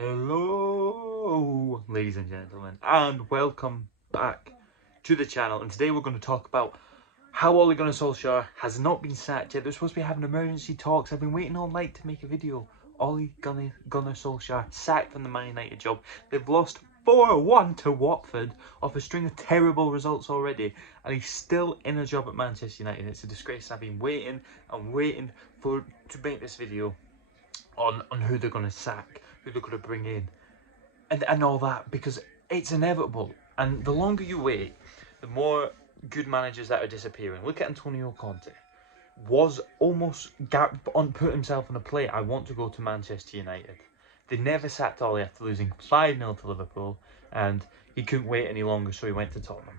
Hello, ladies and gentlemen, and welcome back to the channel. And today we're going to talk about how Ole Gunnar Solskjaer has not been sacked yet. They're supposed to be having emergency talks. I've been waiting all night to make a video. Ole Gunnar Solskjaer sacked from the Man United job. They've lost 4-1 to Watford off a string of terrible results already, and he's still in a job at Manchester United. It's a disgrace. I've been waiting and waiting to make this video on who they're going to sack, who they're going to bring in, and all that, because it's inevitable. And the longer you wait, the more good managers that are disappearing. Look at Antonio Conte. Was almost put himself on a plate. I want to go to Manchester United. They never sacked Ole after losing 5-0 to Liverpool, and he couldn't wait any longer, so he went to Tottenham.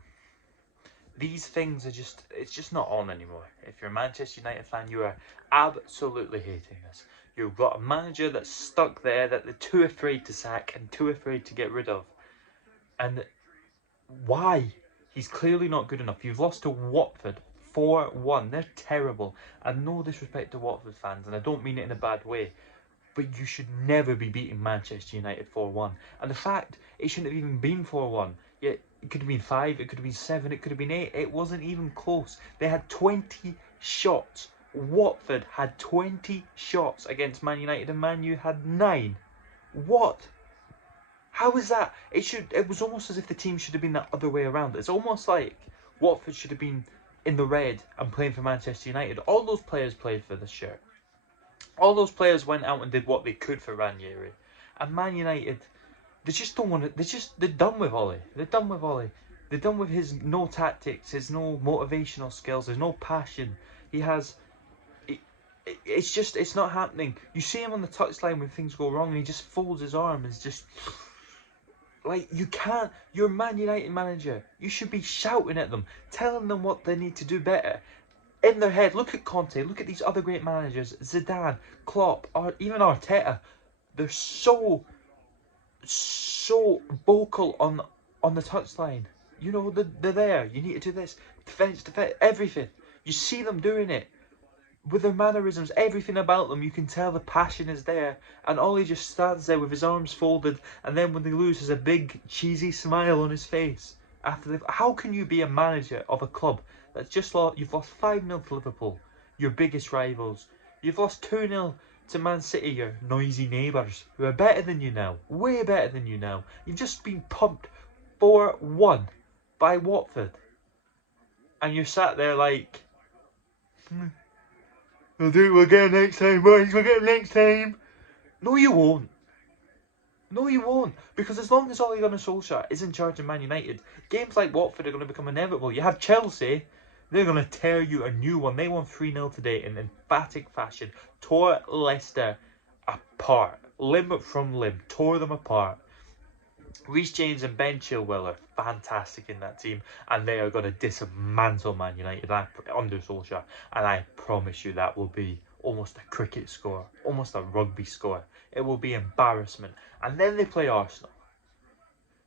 These things are it's just not on anymore. If you're a Manchester United fan, you are absolutely hating us. You've got a manager that's stuck there that they're too afraid to sack and too afraid to get rid of. And why? He's clearly not good enough. You've lost to Watford 4-1. They're terrible. And no disrespect to Watford fans, and I don't mean it in a bad way, but you should never be beating Manchester United 4-1. And the fact, it shouldn't have even been 4-1. Yet it could have been 5, it could have been 7, it could have been 8. It wasn't even close. They had 20 shots. Watford had 20 shots against Man United, and Man U had 9. What? How is that? It was almost as if the team should have been that other way around. It's almost like Watford should have been in the red and playing for Manchester United. All those players played for the shirt. All those players went out and did what they could for Ranieri. And Man United, they just don't want to. They're done with Ole. They're done with Ole. They're done with his no tactics, his no motivational skills, there's no passion. He has. It's not happening. You see him on the touchline when things go wrong, and he just folds his arm and just. Like, you can't. You're a Man United manager. You should be shouting at them, telling them what they need to do better. In their head, look at Conte, look at these other great managers, Zidane, Klopp, or even Arteta. They're so vocal on the touchline. You know, they're there. You need to do this. Defense, everything. You see them doing it. With their mannerisms, everything about them, you can tell the passion is there. And Ollie just stands there with his arms folded, and then when they lose, has a big cheesy smile on his face. How can you be a manager of a club that's just lost? You've lost 5-0 to Liverpool, your biggest rivals. You've lost 2-0 to Man City, your noisy neighbours, who are better than you now, way better than you now. You've just been pumped 4-1 by Watford, and you're sat there like, we'll get it next time, boys. We'll get it next time. No, you won't. No, you won't. Because as long as Ole Gunnar Solskjaer is in charge of Man United, games like Watford are going to become inevitable. You have Chelsea. They're going to tear you a new one. They won 3-0 today in emphatic fashion. Tore Leicester apart. Limb from limb. Tore them apart. Reece James and Ben Chilwell are fantastic in that team, and they are going to dismantle Man United under Solskjaer. And I promise you that will be almost a cricket score, almost a rugby score. It will be embarrassment. And then they play Arsenal.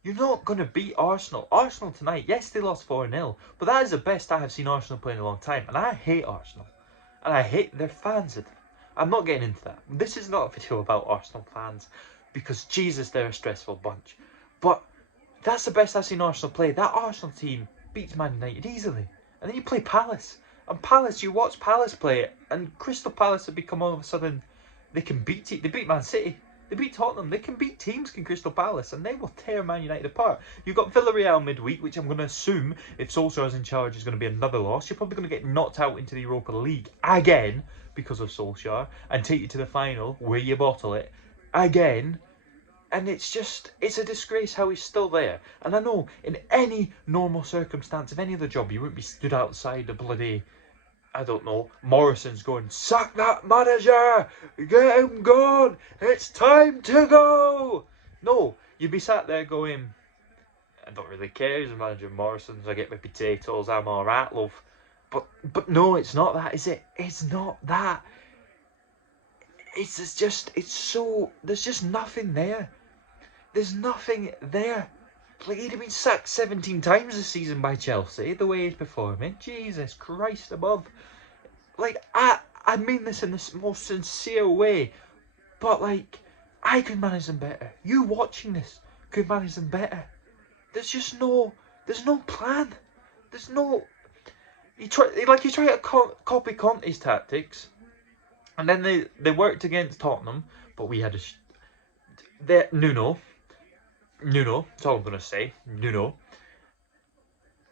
You're not going to beat Arsenal. Arsenal tonight, yes, they lost 4-0, but that is the best I have seen Arsenal play in a long time. And I hate Arsenal. And I hate their fans. I'm not getting into that. This is not a video about Arsenal fans, because Jesus, they're a stressful bunch. But that's the best I've seen Arsenal play. That Arsenal team beats Man United easily. And then you play Palace. And Palace, you watch Palace play it, and Crystal Palace have become all of a sudden, they can beat it. They beat Man City. They beat Tottenham. They can beat teams in Crystal Palace, and they will tear Man United apart. You've got Villarreal midweek, which I'm going to assume, if Solskjaer's in charge, is going to be another loss. You're probably going to get knocked out into the Europa League again because of Solskjaer, and take you to the final where you bottle it again. And it's a disgrace how he's still there. And I know, in any normal circumstance of any other job, you wouldn't be stood outside the bloody, I don't know, Morrison's going, sack that manager! Get him gone! It's time to go! No, you'd be sat there going, I don't really care, he's a manager of Morrison's, I get my potatoes, I'm alright, love. But no, it's not that, is it? It's not that. There's just nothing there. There's nothing there. Like, he'd have been sacked 17 times this season by Chelsea, the way he's performing. Jesus Christ above. Like, I mean this in the most sincere way. But, like, I could manage them better. You watching this could manage them better. There's no plan. There's no. You try to copy Conte's tactics, and then they worked against Tottenham, but we had Nuno. That's all I'm gonna say. Nuno.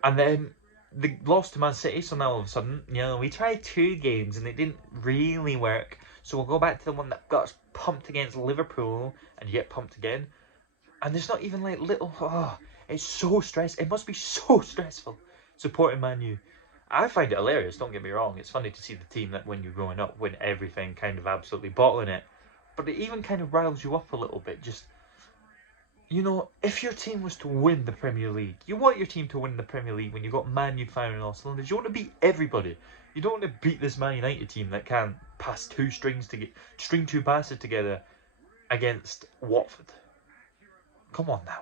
And then they lost to Man City, so now all of a sudden, we tried 2 games and it didn't really work. So we'll go back to the one that got us pumped against Liverpool, and you get pumped again. And there's not even like little. Oh, it's so stressful. It must be so stressful supporting Man U. I find it hilarious. Don't get me wrong. It's funny to see the team that when you're growing up win everything, kind of absolutely bottling it. But it even kind of riles you up a little bit. Just, if your team was to win the Premier League, you want your team to win the Premier League when you've got Man U firing on all cylinders. You want to beat everybody. You don't want to beat this Man United team that can't pass string 2 passes together against Watford. Come on now.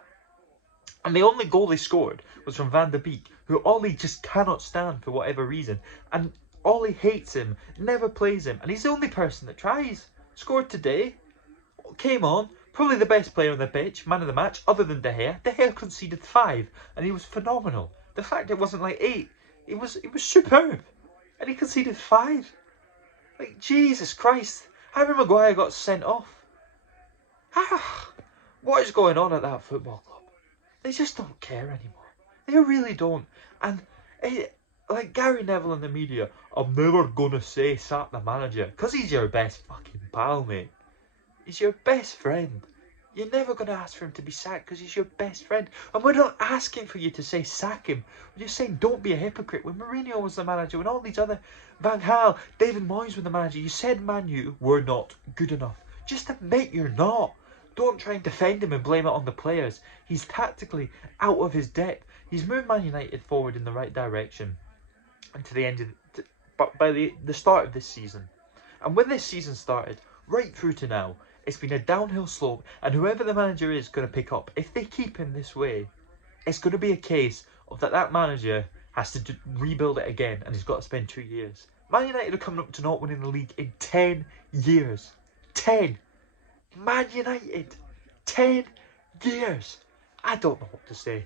And the only goal they scored was from Van de Beek, who Ollie just cannot stand for whatever reason. And Ollie hates him, never plays him, and he's the only person that tries. Scored today, came on, probably the best player on the pitch, man of the match, other than De Gea. De Gea conceded 5, and he was phenomenal. The fact it wasn't like 8, it was superb. And he conceded 5. Like, Jesus Christ. Harry Maguire got sent off. What is going on at that football club? They just don't care anymore. They really don't. And like Gary Neville in the media, I'm never gonna say sack the manager, because he's your best fucking pal, mate. He's your best friend. You're never gonna ask for him to be sacked because he's your best friend. And we're not asking for you to say sack him. We're just saying don't be a hypocrite. When Mourinho was the manager, when all these other Van Gaal, David Moyes were the manager, you said Man U were not good enough. Just admit you're not. Don't try and defend him and blame it on the players. He's tactically out of his depth. He's moved Man United forward in the right direction, and to the end of by the start of this season. And when this season started, right through to now, it's been a downhill slope, and whoever the manager is going to pick up, if they keep him this way, it's going to be a case of that manager has to rebuild it again, and he's got to spend 2 years. Man United are coming up to not winning the league in 10 years. 10. Man United. 10 years. I don't know what to say.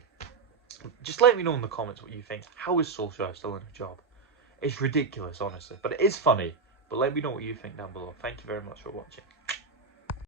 Just let me know in the comments what you think. How is Solskjaer still in a job? It's ridiculous, honestly. But it is funny. But let me know what you think down below. Thank you very much for watching.